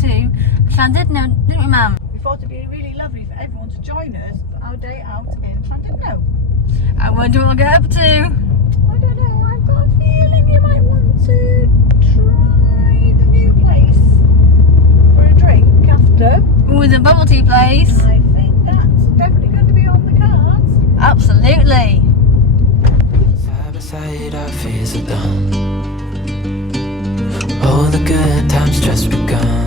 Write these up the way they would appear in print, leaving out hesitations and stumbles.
to Llandudno, didn't we, Mum? We thought it'd be really lovely for everyone to join us for our day out in Llandudno. I wonder what we'll get up to. I don't know, I've got a feeling you might want to try the new place for a drink after. Ooh, the bubble tea place. I think that's definitely going to be on the cards. Absolutely. Side by side, our fears are done. All the good times just begun.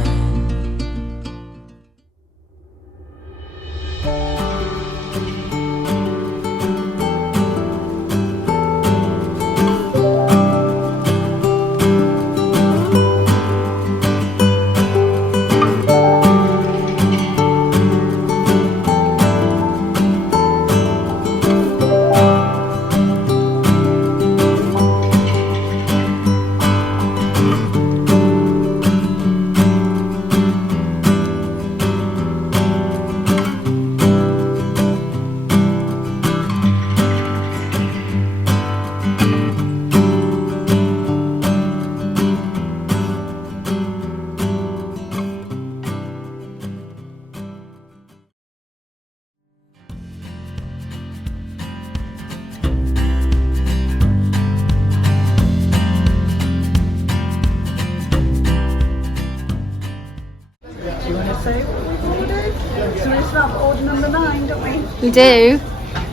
Order number 9, don't we? We do.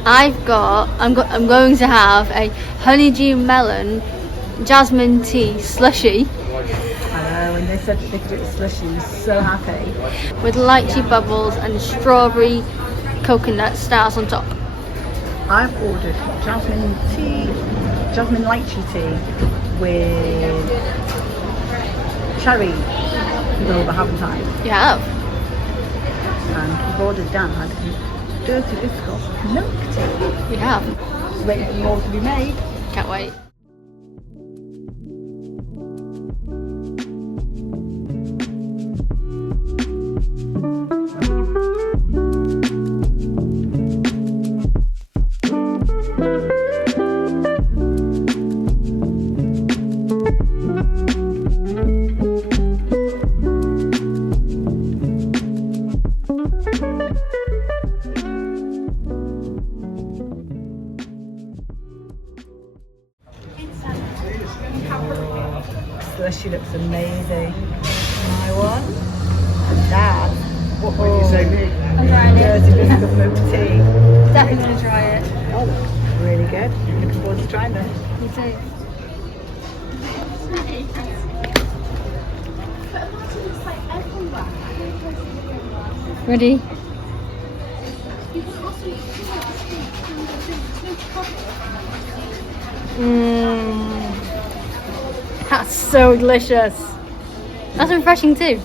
I'm going to have a honeydew melon jasmine tea slushy I know, when they said that they could do it with slushy, I was so happy. with lychee bubbles and strawberry coconut stars on top. I've ordered jasmine lychee tea with cherry boba, haven't I? You have. And we've ordered Dan had dirty biscuit milk tea. You have. Just waiting for them all to be made. Can't wait. Slushy looks amazing. My one. Dad. What would you say? I'm trying it. Dirty biscuit milk tea. Definitely going to try it. Oh, really good. Looking forward to trying them. Me too. Ready? That's so delicious. That's refreshing too.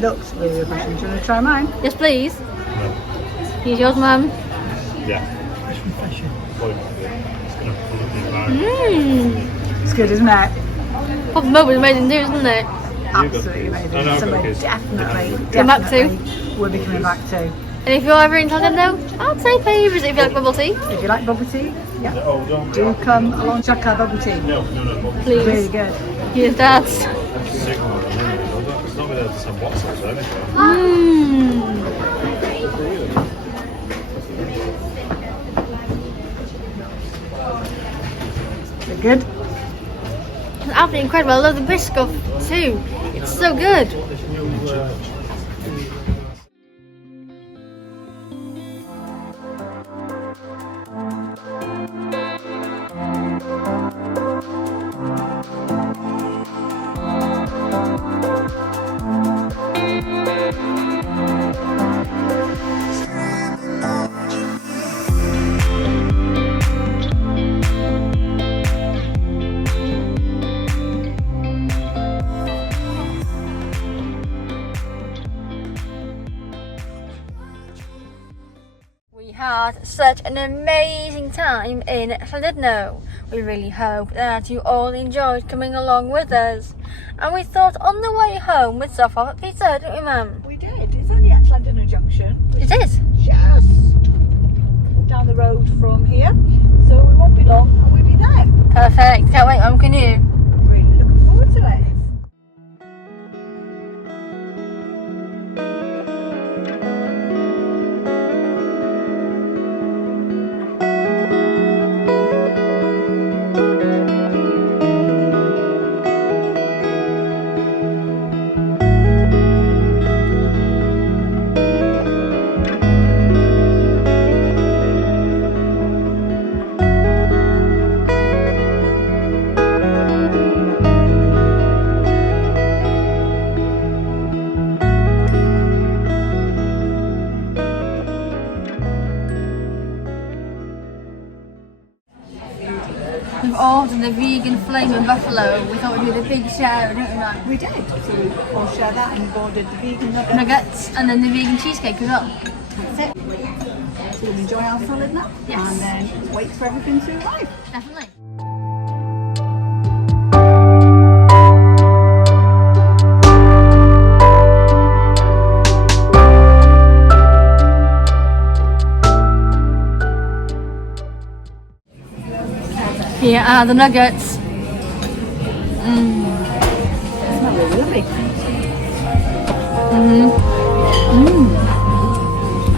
Looks really refreshing. Do you want to try mine? Yes, please. Here's yours, Mum. Yeah. It's refreshing. It's It's good, isn't it? Pop and is amazing too, isn't it? Absolutely amazing. No, Somewhere cookies. definitely Come back to. we'll be coming back to. And if you're ever in Llandudno, I'd say pay visit if you like bubble tea. If you like bubble tea, yeah, Oh, don't. do come along check our bubble tea. No. Please. Really good. Here's Dad's. It's not been able to send WhatsApps or anything. Is it good? It's absolutely incredible. I love the biscuit too. It's so good. We had such an amazing time in Llandudno. We really hope that you all enjoyed coming along with us. And we thought on the way home we'd stop off at pizza, didn't we, Mum? We did. It's only at Llandudno Junction. It is. Just down the road from here. So we won't be long and we'll be there. Perfect. Can't wait, Mum, can you? Really looking forward to it. We've ordered the vegan flaming buffalo. We thought we'd do the big share, didn't we, Mum? We did. So we all share that and ordered the vegan Nuggets and then the vegan cheesecake as well. That's it. So we'll enjoy our salad now. Yes. And then wait for everything to arrive. Definitely. Here are the nuggets. Smell really lovely.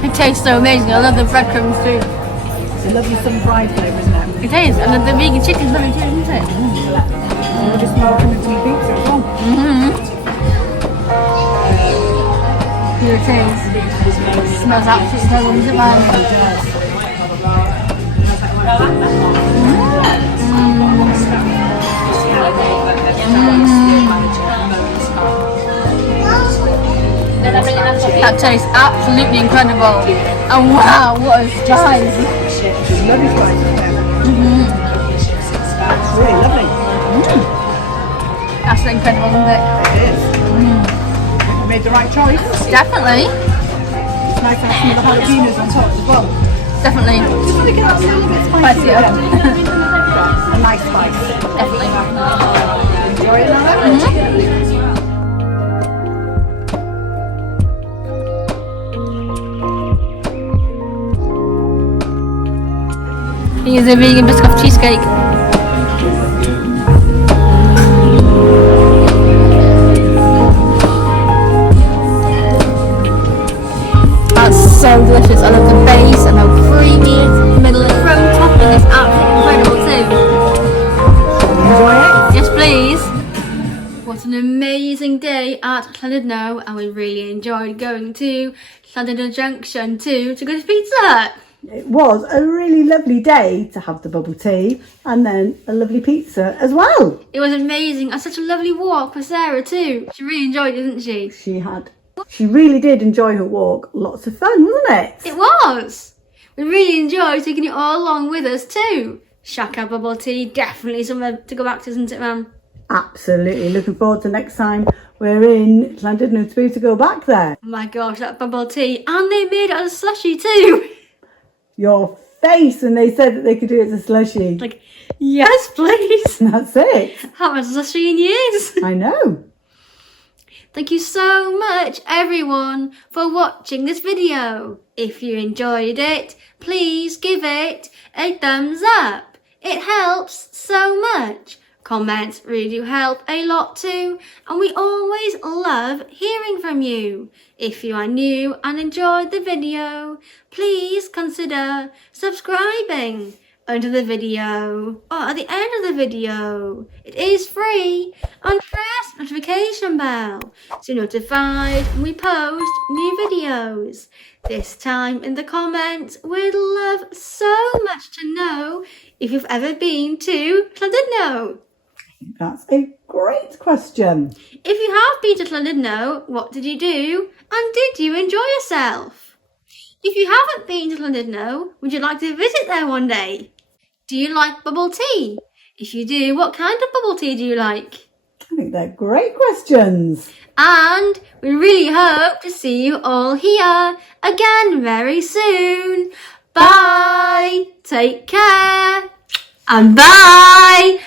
It tastes so amazing. I love the breadcrumbs too. It's a lovely sun-fried flavour, isn't it? It is, and the vegan chicken's lovely too, isn't it? And we're just smoking the two pizza as well. Here it is. It smells absolutely delicious, man. That tastes absolutely incredible. And wow, what a spice! It's lovely spice, isn't it? It's really lovely. Absolutely incredible, isn't it? It is. We made the right choice. Definitely. It's nice to have some of the jalapenos on top as well. Definitely. Just want to get that a little bit spicier. A nice spice. Definitely. Enjoy it now. Here's a vegan biscuit cheesecake. That's so delicious. I love the base and how creamy the middle of the crumb topping is absolutely incredible too. Enjoy it. Yes, please. What an amazing day at Llandudno, and we really enjoyed going to Llandudno Junction to go to Pizza Hut. It was a really lovely day to have the bubble tea and then a lovely pizza as well. It was amazing and such a lovely walk for Sarah too. She really enjoyed it, didn't she? She really did enjoy her walk. Lots of fun, wasn't it? It was. We really enjoyed taking it all along with us too. Shaka bubble tea, definitely somewhere to go back to, isn't it, Mam? Absolutely. Looking forward to next time we're in Llandudno to be able to go back there. Oh my gosh, that bubble tea. And they made it as a slushy too. Your face when they said that they could do it as a slushy. Like, yes, please. That's it. Haven't had a slushy in years. I know. Thank you so much, everyone, for watching this video. If you enjoyed it, please give it a thumbs up. It helps so much. Comments really do help a lot too, and we always love hearing from you. If you are new and enjoyed the video, please consider subscribing under the video or at the end of the video. It is free, and press notification bell to be notified when we post new videos. This time in the comments, we'd love so much to know if you've ever been to Llandudno. That's a great question. If you have been to Llandudno, what did you do? And did you enjoy yourself? If you haven't been to Llandudno, would you like to visit there one day? Do you like bubble tea? If you do, what kind of bubble tea do you like? I think they're great questions. And we really hope to see you all here again very soon. Bye! Take care! And bye!